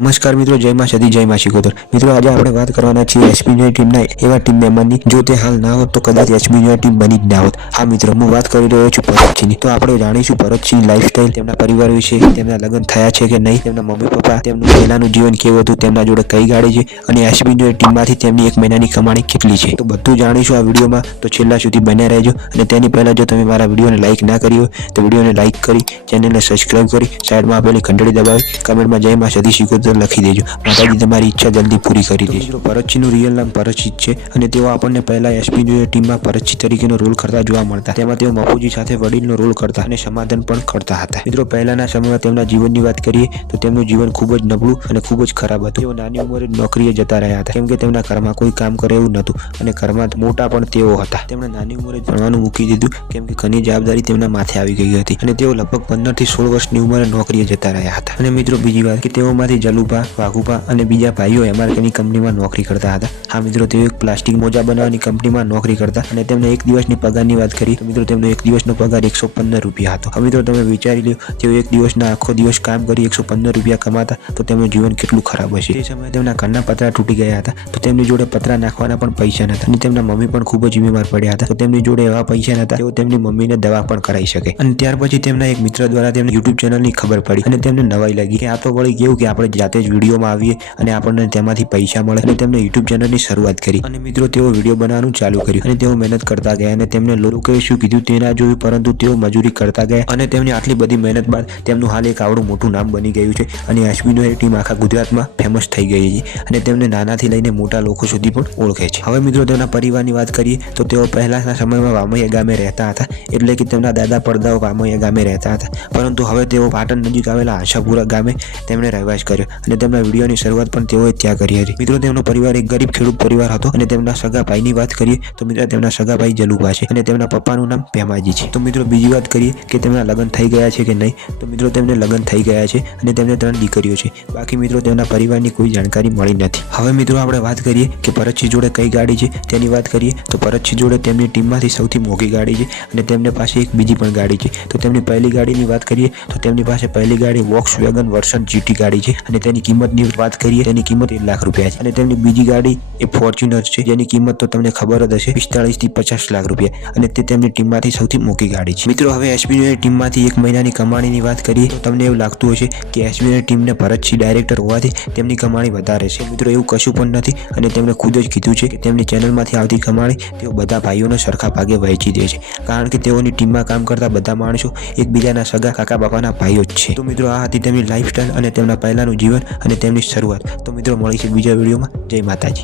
નમસ્કાર મિત્રો, જય માં સદી, જય માં શિકોતર। મિત્રો આજે આપણે વાત કરવાના છીએ એસપીની ટીમના એવા ટીમ મેમ્બરની જો તે હાલ ના હોત તો કદાચ એસપીની ટીમ બની જ ના હોત। હા મિત્રો, હું વાત કરી રહ્યો છું ભરતસિંહની। તો આપણે જાણીશું ભરતસિંહ લાઈફસ્ટાઈલ, તેમના પરિવાર વિશે, તેમના લગ્ન થયા છે કે નહીં, તેમના મમ્મી પપ્પા, તેમનું પહેલાનું જીવન કેવું હતું, તેમના જોડે કઈ ગાડી છે અને એસપીની ટીમમાંથી તેમની એક મહિનાની કમાણી કેટલી છે, તો બધું જાણીશું આ વિડીયોમાં। તો છેલ્લા સુધી બન્યા રહેજો। અને તેની પહેલા જો તમે મારા વિડીયોને લાઈક ના કરી હોય તો વિડીયોને લાઈક કરી, ચેનલને સબસ્ક્રાઇબ કરી, સાઈડમાં આપેલી ઘંટડી દબાવી, કમેન્ટમાં જય માં સદી શિકોતર લખી દેજો। માતાજી તમારી ઈચ્છા જલ્દી પૂરી કરી દેજો। મિત્રો, ભરતસિંહનું રિયલ નામ ભરતસિંહ છે અને તેઓ આપણને પહેલા એસપીની ટીમમાં ભરતસિંહ તરીકેનો રોલ કરતા જોવા મળતા। તેમાં તેઓ મફુજી સાથે વડીલનો રોલ કરતા અને સમાધાન પણ કરતા હતા। મિત્રો, પહેલાના સમયમાં તેમના જીવનની વાત કરીએ તો તેમનું જીવન ખૂબ જ નબળું અને ખૂબ જ ખરાબ હતું। તેઓ નાની ઉંમરે નોકરીએ જતા રહ્યા હતા કેમ કે તેમના ઘરમાં કોઈ કામ કરે એવું નહોતું અને ઘરમાં મોટા પણ તેઓ હતા। તેમણે નાની ઉંમરે ભણવાનું મૂકી દીધું કેમ કે ઘણી જવાબદારી તેમના માથે આવી ગઈ હતી અને તેઓ લગભગ 15 થી 16 વર્ષની ઉંમરે નોકરીએ જતા રહ્યા હતા। અને મિત્રો, બીજી વાત કે તેઓમાંથી જલુભા, વાઘુભા અને બીજા ભાઈઓ એમઆરકેની કંપનીમાં નોકરી કરતા હતા। હા મિત્રો, તેઓ એક પ્લાસ્ટિક મોજા બનાવવાની કંપનીમાં નોકરી કરતા અને તેમને એક દિવસની પગારની વાત કરી તો મિત્રો તેમનો એક દિવસનો પગાર 115 રૂપિયા હતો। હવે મિત્રો તમે વિચારી લો, તેઓ એક દિવસના આખો દિવસ કામ કરી 115 રૂપિયા કમાતા તો તેમનું જીવન કેટલું ખરાબ હશે। તે સમયે તેમના ઘરના પતરા તૂટી ગયા હતા તો તેમની જોડે પતરા નાખવાના પણ પૈસા નહોતા અને તેમના મમ્મી પણ ખૂબ જ બીમાર પડ્યા હતા તો તેમની જોડે એવા પૈસા નહોતા તેઓ તેમની મમ્મીને દવા પણ કરાવી શકે। અને ત્યાર પછી તેમના એક મિત્ર દ્વારા તેમને યુટ્યુબ ચેનલની ખબર પડી અને તેમને નવાઈ લાગી કે આ તો વળી કેવું કે આપણે જાતે જ વિડીયોમાં આવીએ અને આપણને તેમાંથી પૈસા મળે અને તેમને યુટ્યુબ ચેનલની શરૂઆત કરી અને મિત્રો તેઓ વિડીયો બનાવવાનું ચાલુ કર્યું અને તેઓ મહેનત કરતા ગયા અને તેમને લોકોએ શું કીધું તે ના જોયું પરંતુ તેઓ મજૂરી કરતા ગયા અને તેમની આટલી બધી મહેનત બાદ તેમનું હાલ એક આવડું મોટું નામ બની ગયું છે અને એસપીની ટીમ આખા ગુજરાતમાં ફેમસ થઈ ગઈ છે અને તેમને નાનાથી લઈને મોટા લોકો સુધી પણ ઓળખે છે। હવે મિત્રો તેમના પરિવારની વાત કરીએ તો તેઓ પહેલાના સમયમાં વામૈયા ગામે રહેતા હતા એટલે કે તેમના દાદા પડદાઓ વામૈયા ગામે રહેતા હતા પરંતુ હવે તેઓ પાટણ નજીક આવેલા આશાપુરા ગામે તેમણે રહેવાસ કર્યો અને તેમના વિડીયોની શરૂઆત પણ તેઓએ ત્યાં કરી હતી। મિત્રો, તેમનો પરિવાર એક ગરીબ ખેડૂત પરિવાર હતો અને તેમના સગા ભાઈની વાત કરીએ તો મિત્રો તેમના સગા ભાઈ જલુભા છે અને તેમના પપ્પાનું નામ ભેમાજી છે। તો મિત્રો બીજી વાત કરીએ કે તેમના લગ્ન થઈ ગયા છે કે નહીં તો મિત્રો તેમને લગ્ન થઈ ગયા છે અને તેમને 3 દીકરીઓ છે। બાકી મિત્રો તેમના પરિવારની કોઈ જાણકારી મળી નથી। હવે મિત્રો આપણે વાત કરીએ કે ભરતસિંહ જોડે કઈ ગાડી છે તેની વાત કરીએ તો ભરતસિંહ જોડે તેમની ટીમમાંથી સૌથી મોંઘી ગાડી છે અને તેમને પાસે એક બીજી પણ ગાડી છે। તો તેમની પહેલી ગાડીની વાત કરીએ તો તેમની પાસે પહેલી ગાડી વોક્સવેગન વર્સન GT ગાડી છે અને તેની કિંમતની વાત કરીએ તેની કિંમત 1 લાખ રૂપિયા છે અને તેમની બીજી ગાડી એ ફોર્ચ્યુનર છે જેની કિંમત તો તમને ખબર જ હશે 45 થી 50 લાખ રૂપિયા અને તે તેમની ટીમમાંથી સૌથી મોટી ગાડી છે। મિત્રો, હવે એસપીની ટીમમાંથી એક મહિનાની કમાણીની વાત કરીએ તો તમને એવું લાગતું હશે કે એસપીની ટીમને ભરતસિંહ ડાયરેક્ટર હોવાથી તેમની કમાણી વધારે છે। મિત્રો, એવું કશું પણ નથી અને તેમણે ખુદ જ કીધું છે કે તેમની ચેનલમાંથી આવતી કમાણી તેઓ બધા ભાઈઓને સરખા ભાગે વહેંચી દે છે કારણ કે તેઓની ટીમમાં કામ કરતા બધા માણસો એકબીજાના સગા કાકા બાપાના ભાઈઓ જ છે। તો મિત્રો, આ હતી તેમની લાઈફસ્ટાઈલ અને તેમના પહેલાનું જીવન અને તેમની શરૂઆત। તો મિત્રો મળીશું બીજા વિડીયોમાં। જય માતાજી।